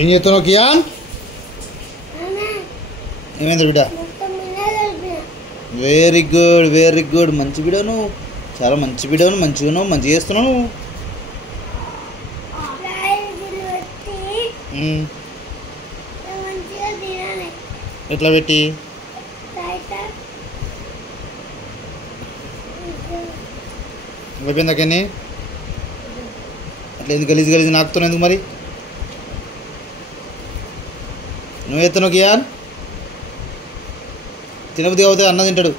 ఏం చేస్తున్నావు కియాన్? ఏమైంది బిడ్డ? Very good, very good. మంచి బిడ్డను, చాలా మంచి బిడ్డను. మంచిగా మంచిగా చేస్తున్నావు. ఎట్లా పెట్టి? అయిపోయిందాకని అట్లా ఎందుకు గలీజ్ గలీజ్ నాకుతున్నావు ఎందుకు మరి? నువ్వు ఎత్తున్నావు కియాన్? తినబుద్ధి అవుతుంది, అన్న తింటాడు.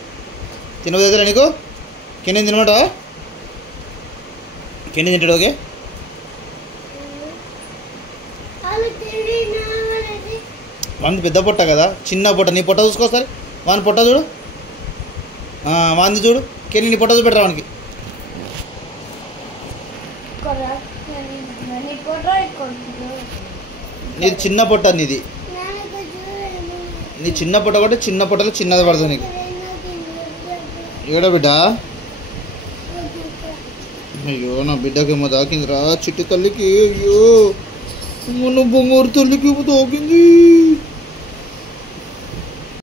తినబుద్ధి అవుతుందా నీకు? కెన్నీ తినమాట? కెన్నీ తింటాడు. ఓకే, వానికి పెద్ద పొట్ట కదా, చిన్న పొట్ట. నీ పొట్ట చూసుకో సరే. వాని పొట్ట చూడు, వాంది చూడు. కెన్నీ నీ పొట్ట చూపెట్టరా వానికి. నీది చిన్న పొట్ట, నీది నీ చిన్న పొట్ట కూడా చిన్న పొట్టలో చిన్నది పడుతుంది నీకు. ఏడా బిడ్డ? అయ్యో నా బిడ్డకేమో తాకింది రా, చిట్టు తల్లికి. అయ్యో మన బొంగారు తల్లికి ఏమో తాకింది.